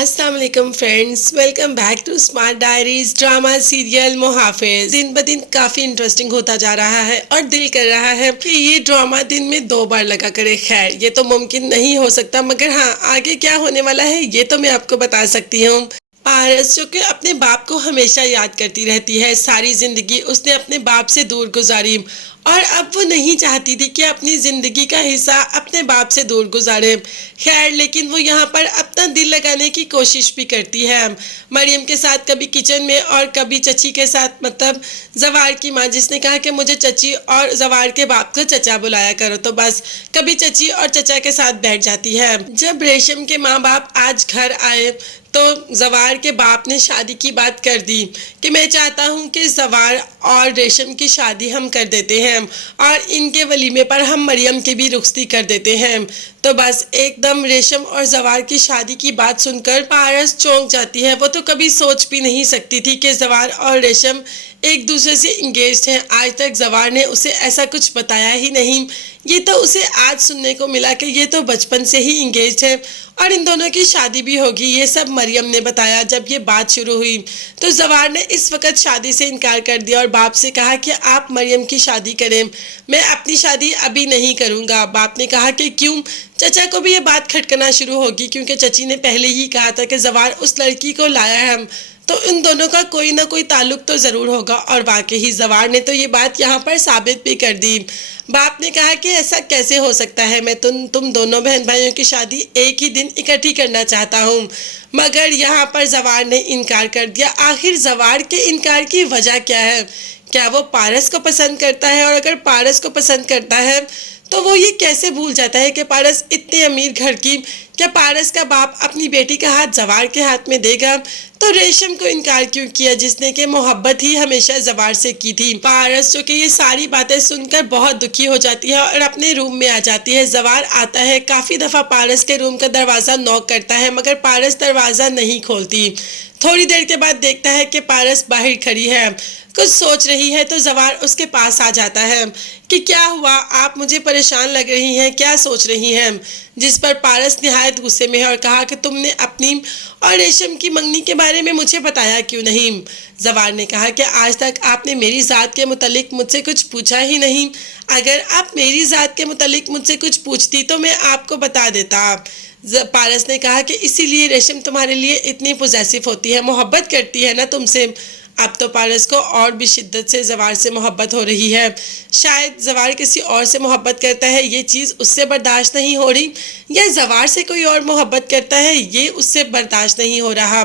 अस्सलाम वालेकुम friends, welcome back to smart diaries. Drama serial Muhafiz दिन ब दिन काफ़ी इंटरेस्टिंग होता जा रहा है और दिल कर रहा है कि ये ड्रामा दिन में 2 बार लगा करे। खैर, ये तो मुमकिन नहीं हो सकता, मगर हाँ, आगे क्या होने वाला है ये तो मैं आपको बता सकती हूँ। पारस जो कि अपने बाप को हमेशा याद करती रहती है, सारी जिंदगी उसने अपने बाप से दूर गुजारी और अब वो नहीं चाहती थी कि अपनी जिंदगी का हिस्सा अपने बाप से दूर गुजारे। खैर, लेकिन वो यहाँ पर अपना दिल लगाने की कोशिश भी करती है। मरियम के साथ कभी किचन में और कभी चची के साथ, मतलब जवार की माँ, जिसने कहा कि मुझे चची और जवार के बाप को चचा बुलाया करो, तो बस कभी चची और चचा के साथ बैठ जाती है। जब रेशम के माँ बाप आज घर आए तो जवार के बाप ने शादी की बात कर दी कि मैं चाहता हूं कि जवार और रेशम की शादी हम कर देते हैं और इनके वलीमे पर हम मरियम की भी रुखसती कर देते हैं। तो बस एकदम रेशम और जवार की शादी की बात सुनकर पारस चौंक जाती है। वो तो कभी सोच भी नहीं सकती थी कि जवार और रेशम एक दूसरे से इंगेज्ड हैं। आज तक जवार ने उसे ऐसा कुछ बताया ही नहीं। ये तो उसे आज सुनने को मिला कि ये तो बचपन से ही इंगेज्ड है और इन दोनों की शादी भी होगी। ये सब मरियम ने बताया। जब ये बात शुरू हुई तो जवार ने इस वक्त शादी से इनकार कर दिया और बाप से कहा कि आप मरियम की शादी करें, मैं अपनी शादी अभी नहीं करूँगा। बाप ने कहा कि क्यों? चचा को भी ये बात खटकना शुरू होगी, क्योंकि चची ने पहले ही कहा था कि जवार उस लड़की को लाया है तो इन दोनों का कोई ना कोई ताल्लुक तो ज़रूर होगा। और वाकई जवार ने तो ये बात यहाँ पर साबित भी कर दी। बाप ने कहा कि ऐसा कैसे हो सकता है, मैं तुम दोनों बहन भाइयों की शादी एक ही दिन इकट्ठी करना चाहता हूँ। मगर यहाँ पर जवार ने इनकार कर दिया। आखिर जवार के इनकार की वजह क्या है? क्या वो पारस को पसंद करता है? और अगर पारस को पसंद करता है तो वो ये कैसे भूल जाता है कि पारस इतने अमीर घर की? क्या पारस का बाप अपनी बेटी का हाथ जवार के हाथ में देगा? तो रेशम को इनकार क्यों किया, जिसने कि मोहब्बत ही हमेशा जवार से की थी? पारस जो कि ये सारी बातें सुनकर बहुत दुखी हो जाती है और अपने रूम में आ जाती है। जवार आता है, काफ़ी दफ़ा पारस के रूम का दरवाज़ा नॉक करता है, मगर पारस दरवाज़ा नहीं खोलती। थोड़ी देर के बाद देखता है कि पारस बाहर खड़ी है, कुछ सोच रही है। तो जवार उसके पास आ जाता है कि क्या हुआ, आप मुझे परेशान लग रही हैं, क्या सोच रही हैं? जिस पर पारस निहायत गुस्से में है और कहा कि तुमने अपनी और रेशम की मंगनी के बारे में मुझे बताया क्यों नहीं? जवार ने कहा कि आज तक आपने मेरी ज़ात के मुतालिक मुझसे कुछ पूछा ही नहीं। अगर आप मेरी ज़ात के मुतालिक मुझसे कुछ पूछती तो मैं आपको बता देता। पारस ने कहा कि इसीलिए रेशम तुम्हारे लिए इतनी पॉजेसिव होती है, मोहब्बत करती है ना तुमसे। अब तो पारस को और भी शिद्दत से जवार से मोहब्बत हो रही है। शायद जवार किसी और से मोहब्बत करता है, ये चीज़ उससे बर्दाश्त नहीं हो रही, या जवार से कोई और मोहब्बत करता है, ये उससे बर्दाश्त नहीं हो रहा।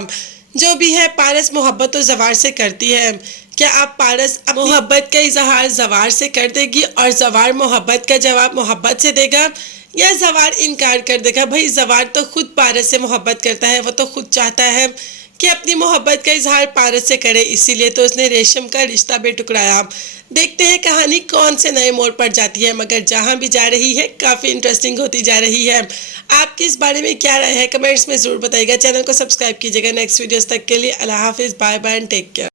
जो भी है, पारस मोहब्बत तो जवार से करती है। क्या आप पारस अब मोहब्बत का इजहार जवार से कर देगी और जवार मोहब्बत का जवाब मोहब्बत से देगा, या जवार इनकार कर देगा? भाई, जवार तो खुद पारस से मोहब्बत करता है। वो तो खुद चाहता है कि अपनी मोहब्बत का इजहार पारस से करे, इसीलिए तो उसने रेशम का रिश्ता भी टुकराया। देखते हैं कहानी कौन से नए मोड़ पर जाती है, मगर जहां भी जा रही है काफ़ी इंटरेस्टिंग होती जा रही है। आपकी इस बारे में क्या राय है, कमेंट्स में ज़रूर बताइएगा। चैनल को सब्सक्राइब कीजिएगा। नेक्स्ट वीडियोस तक के लिए अल्लाह हाफिज़, bye bye and take care.